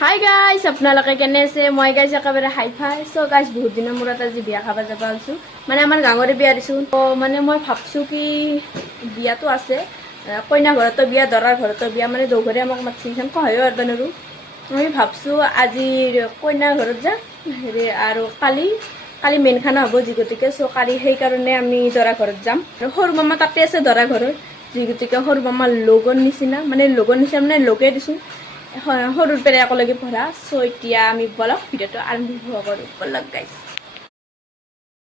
Hi guys, আপোনালোকে কেনে আছে? মই গাইজ একেবাৰে হাই ফাই। সো গাইজ বহুত দিনৰ মূৰত আজি বিয়া খাব যাব আছো। মানে আমাৰ গাঁৱৰে বিয়া দিছো। তো মানে মই ভাবছো কি বিয়াটো আছে। কইনা ঘৰতো বিয়া, দৰাৰ ঘৰতো বিয়া, মানে দুঘৰে আমাক মাতছি খান কহয়ো আৰবা নৰু। মই ভাবছো আজি কইনা ঘৰত যা হেৰি আৰু কালি মেইন খানা হ'ব যি গতিকে সো কালি সেই কাৰণে আমি দৰা ঘৰত যাম। আৰু সৰু মামা তাতে আছে দৰা ঘৰত। যি গতিকে সৰু মামাৰ লগৰ নিচিনা মানে লগে দিছো। সৰুৰ পৰা একেলগে পঢ়া। সো এতিয়া আমি বলক ভিডিঅ'টো আৰম্ভ কৰোঁ। বলক গাইজ।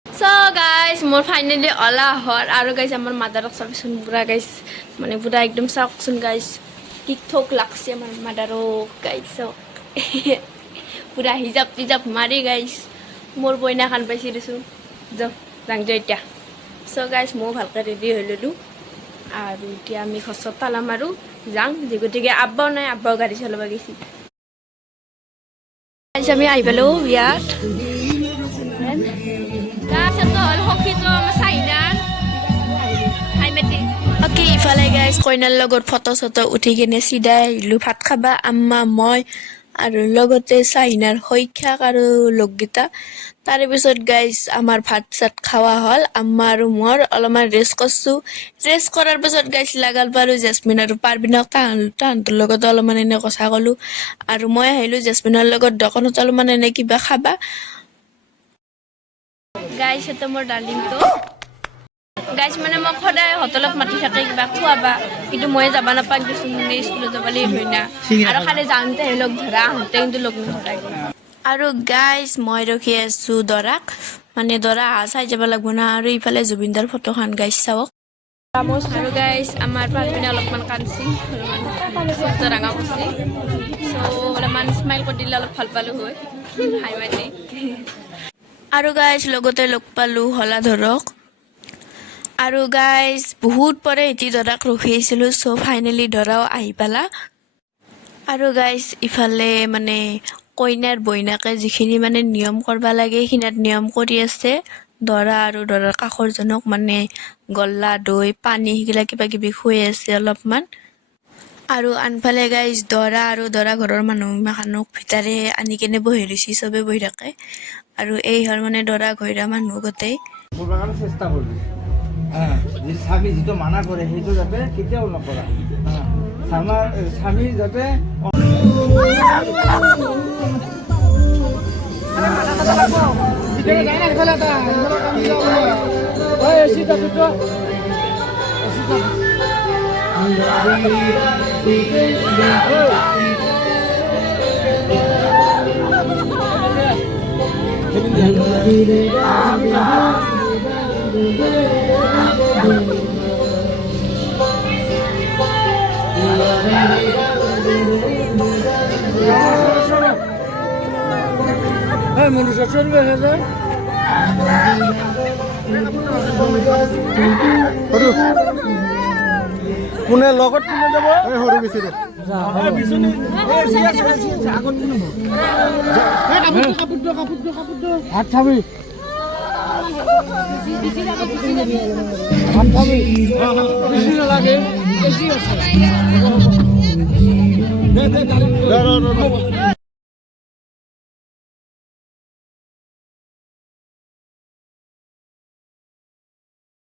সো গাইজ মোৰ ফাইনেলি অলা হ'ল আৰু গাইজ আমাৰ মাদাৰক চাবিচোন পুৰা গাইজ মানে পুৰা একদম চাওকচোন গাইজ কি থোক লাগছে আমাৰ মাদাৰক গাইজ চাওক পুৰা হিজাপ মাৰি গাইজ মোৰ বইনা খান পাইছে দিছোঁ যাওঁ এতিয়া। সো গাইজ ময়ো ভালকৈ ৰেডি হৈ ল'লোঁ আৰু এতিয়া আমি ঘৰত তালা মাৰোঁ যাওঁ যে গতিকে আব্বাও নাই, আব্বাও গাড়ী চলাব গৈছে। আমি আহি পালোঁ বিয়াত। ইফালে গাইজ কইনাৰ লগত ফটো চটো উঠি কিনে চিধাই আহিলোঁ ভাত খাবা আম্মা মই আৰু লগতে চাইনাৰ শইখ্যাক আৰু লগকেইটা। তাৰে পিছত গাইজ আমাৰ ভাত চাত খাৱা হ'ল। আম্মা আৰু মোৰ অলপমান ৰেষ্ট কৰিছোঁ। ৰেষ্ট কৰাৰ পিছত গাইজ লাগাল পালোঁ জেচমিন আৰু পাৰ্বিনক তাহাঁতৰ লগত অলপমান এনে কথা ক'লোঁ আৰু মই আহিলোঁ জেচমিনৰ লগত দোকানত অলপমান এনে কিবা খাবা। গাইজ সেইটো মোৰ ডাৰ্লিংটো গাইজ মানে মোক সদায় হোটেলত মাতি থাকে কিবা খোৱাবা, কিন্তু মই যাব নাপাওঁ দেচোন মানে স্কুলত যাব লেট হয় না আৰু খালি যাওঁতেহে লগ ধৰা আহোঁতে কিন্তু লগ নধৰা। আৰু গাইজ মই ৰখি আছোঁ দৰাক, মানে দৰা আহা চাই যাব লাগিব না। আৰু ইফালে জুবিনদাৰ ফটোখন গাইজ চাওক। আৰু গাইজ আমাৰ পাৰ্বিনে অলপমান কান্দছি, অলপমান ৰঙা কৰিছে। চ' অলপমান স্মাইল কৰি দিলে অলপ ভাল পালোঁ হয় হাই মাতি। আৰু গাইজ লগতে লগ পালোঁ হলাধৰক। আৰু গাইজ বহুত পৰে এটি দৰাক ৰখি আছিলোঁ। চ' ফাইনেলি দৰাও আহি পালা। আৰু গাইজ ইফালে মানে কইনাৰ বইনাকে যিখিনি মানে নিয়ম কৰিব লাগে সেইখিনিত নিয়ম কৰি আছে। দৰা আৰু দৰাৰ কাষৰজনক মানে গল্লা দৈ পানী সেইগিলা কিবা কিবি খুৱাই আছে অলপমান। আৰু আনফালে গাইজ দৰা আৰু দৰা ঘৰৰ মানুহমাখানক ভিতৰে আনি কেনে বহি লৈছি, চবে বহি থাকে। আৰু এই হ'ল মানে দৰা ঘইৰা মানুহ গোটেই। চেষ্টা কৰিবি স্বামী যিটো মানা কৰে সেইটো যাতে কেতিয়াও নকৰা। স্বামী যাতে মনুষ্য চলবে কোনে লগত কোনে যাব সৰু বেছি হাত খাবি নালাগে